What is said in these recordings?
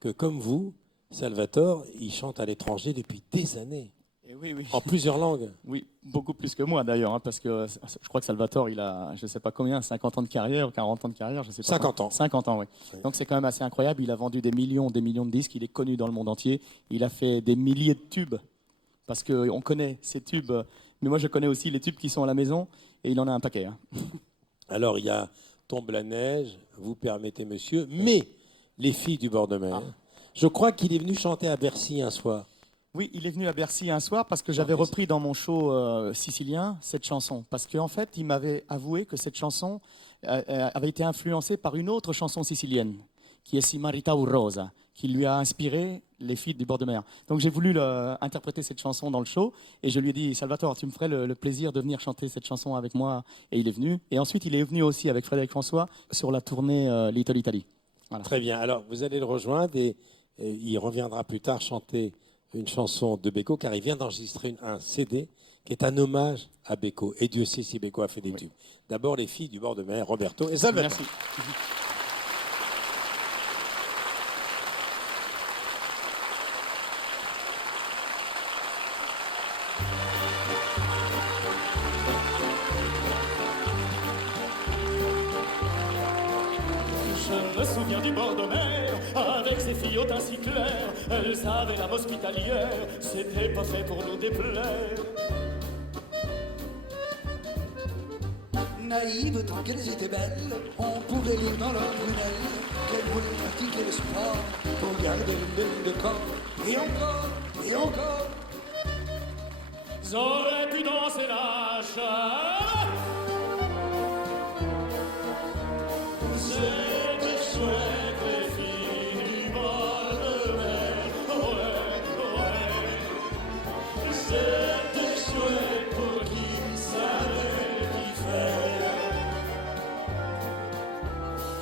que, comme vous, Salvatore, il chante à l'étranger depuis des années, Et oui, oui. en plusieurs langues. Oui, beaucoup plus que moi d'ailleurs, hein, parce que je crois que Salvatore, il a, je ne sais pas combien, 50 ans de carrière, ou 40 ans de carrière, je sais pas. 50 ans. 50 ans, oui. Oui. Donc c'est quand même assez incroyable. Il a vendu des millions de disques, il est connu dans le monde entier. Il a fait des milliers de tubes, parce qu'on connaît ces tubes, mais moi je connais aussi les tubes qui sont à la maison, et il en a un paquet. Hein. Alors, il y a Tombe la neige, vous permettez, monsieur, mais les filles du bord de mer. Je crois qu'il est venu chanter à Bercy un soir. Oui, il est venu à Bercy un soir parce que j'avais repris dans mon show sicilien cette chanson. Parce qu'en fait, il m'avait avoué que cette chanson avait été influencée par une autre chanson sicilienne, qui est Si Marita ou Rosa, qui lui a inspiré les filles du bord de mer. Donc j'ai voulu interpréter cette chanson dans le show et je lui ai dit, Salvatore, tu me ferais le plaisir de venir chanter cette chanson avec moi. Et il est venu. Et ensuite, il est venu aussi avec Frédéric François sur la tournée Little Italy. Voilà. Très bien. Alors, vous allez le rejoindre et il reviendra plus tard chanter une chanson de Beko, car il vient d'enregistrer un CD qui est un hommage à Beko. Et Dieu sait si Beko a fait des tubes. D'abord, les filles du bord de mer, Roberto et Salvatore. Merci. Je me souviens du bord de mer, avec ses filles au teint si clair. Elles avaient l'âme hospitalière, c'était pas fait pour nous déplaire. Naïves tant qu'elles étaient belles, on pouvait lire dans leurs prunelles qu'elles voulaient pratiquer le sport pour garder une ligne de corps. Et encore, et encore. J'aurais pu danser la chatte. C'était chouette, les filles du bord de mer. Ouais, ouais. C'était chouette pour qui savait qui faire.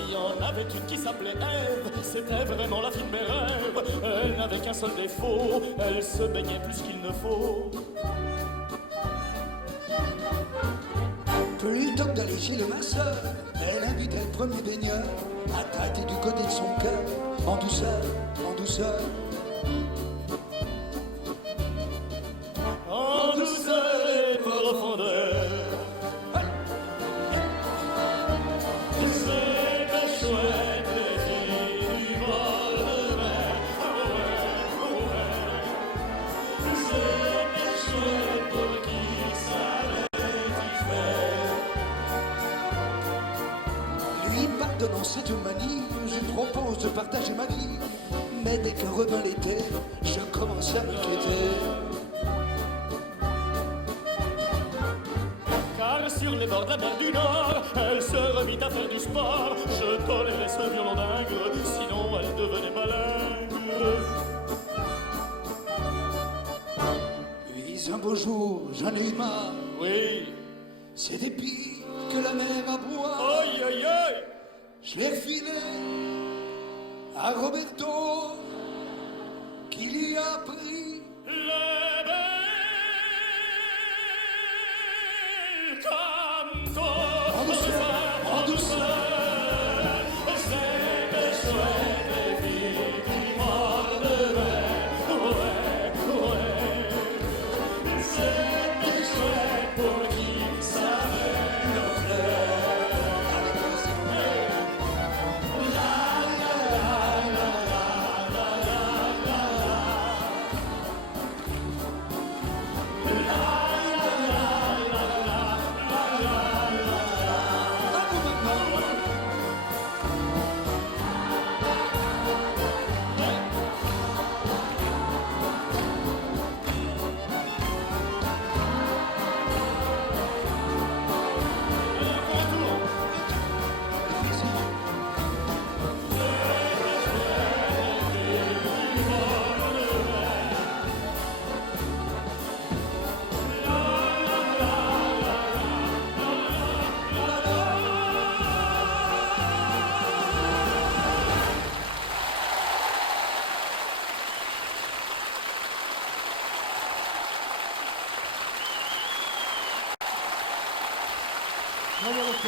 Il y en avait une qui s'appelait Ève, c'était vraiment la fille de mes rêves. Elle n'avait qu'un seul défaut, elle se baignait plus qu'il ne faut. Plutôt que d'aller chez le masseur, elle invitait le premier baigneur à tâter du côté de son cœur, en douceur, en douceur. En douceur et profondeur. C'était chouette, les filles du bord de mer. Ouais, ouais. C'était chouette pour qui savait y faire. Lui pardonnant cette manie, je propose de partager ma vie. Mais dès que revint l'été, je commençais à m'inquiéter. Car sur les bords de la mer du Nord, elle se remit à faire du sport. Je tolérais ce violon d'ingre, sinon elle devenait malingre. Puis un beau jour, j'en ai eu marre. Oui, C'était pire que la mer à boire. aïe aïe aïe. Je l'ai refilé à Roberto, qui lui a pris. Le bel canto. En douceur, en douceur. C'était chouette, les filles du bord de mer. Ouais, ouais. C'était chouette pour qui savait le plaire.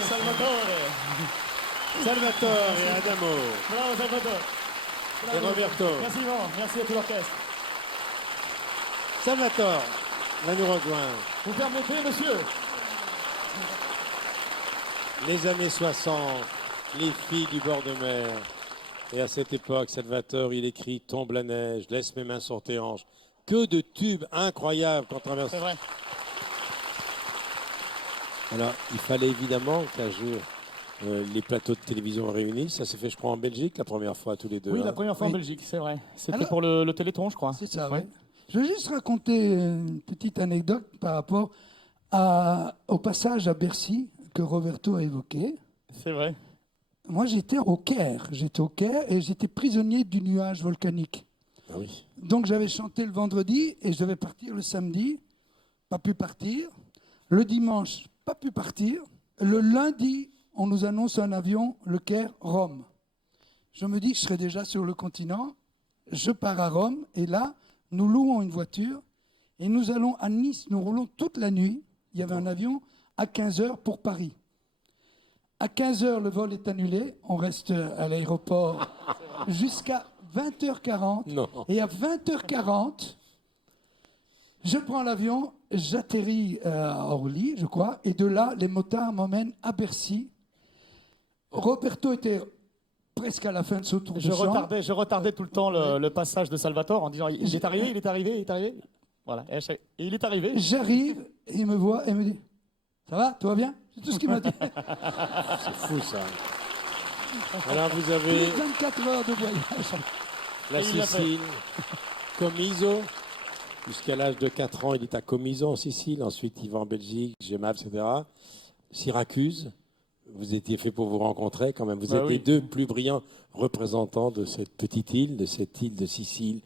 Salvatore. Salvatore et Adamo. Bravo Salvatore. et Roberto. Merci Yvan, merci à tout l'orchestre. Salvatore va nous rejoindre. Vous permettez, monsieur? Les années 60, les filles du bord de mer. Et à cette époque, Salvatore, il écrit Tombe la neige, laisse mes mains sur tes hanches. Que de tubes incroyables qu'on traverse. C'est vrai. Alors, il fallait évidemment qu'un jour, les plateaux de télévision réunissent. Ça s'est fait, je crois, en Belgique, la première fois, tous les deux. Oui, hein. la première fois en Oui. Belgique, c'est vrai. C'était Alors- pour le Téléthon, je crois. C'est ça, Ouais. oui. Je veux juste raconter une petite anecdote par rapport au passage à Bercy que Roberto a évoqué. C'est vrai. Moi, j'étais au Caire. J'étais au Caire et j'étais prisonnier du nuage volcanique. Ah oui. Donc, j'avais chanté le vendredi et je devais partir le samedi. Pas pu partir. Le dimanche, pas pu partir. Le lundi, on nous annonce un avion, le Caire, Rome. Je me dis, je serai déjà sur le continent. Je pars à Rome et là, nous louons une voiture et nous allons à Nice. Nous roulons toute la nuit. Il y avait un avion à 15 heures pour Paris. À 15 heures, le vol est annulé. On reste à l'aéroport jusqu'à 20h40. Non. Et à 20h40, je prends l'avion, j'atterris à Orly, je crois, et de là, les motards m'emmènent à Bercy. Roberto était presque à la fin de ce tour de Je chant. retardais tout le temps le passage de Salvatore en disant il est arrivé, il est arrivé, il est arrivé. Voilà. Et il est arrivé. J'arrive, et il me voit et me dit « Ça va, tout va bien ?» C'est tout ce qu'il m'a dit. C'est fou, ça. Alors, vous avez Plus de 24 heures de voyage. la Et il l'a fait. Sicile, Comiso. Jusqu'à l'âge de 4 ans, il est à Comiso en Sicile. Ensuite, il va en Belgique, Gemave, etc. Syracuse. Vous étiez fait pour vous rencontrer quand même. Vous Bah êtes oui. les deux plus brillants représentants de cette petite île, de cette île de Sicile.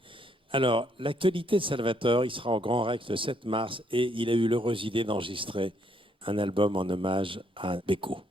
Alors, l'actualité de Salvatore, il sera au Grand Rex le 7 mars et il a eu l'heureuse idée d'enregistrer un album en hommage à Beko.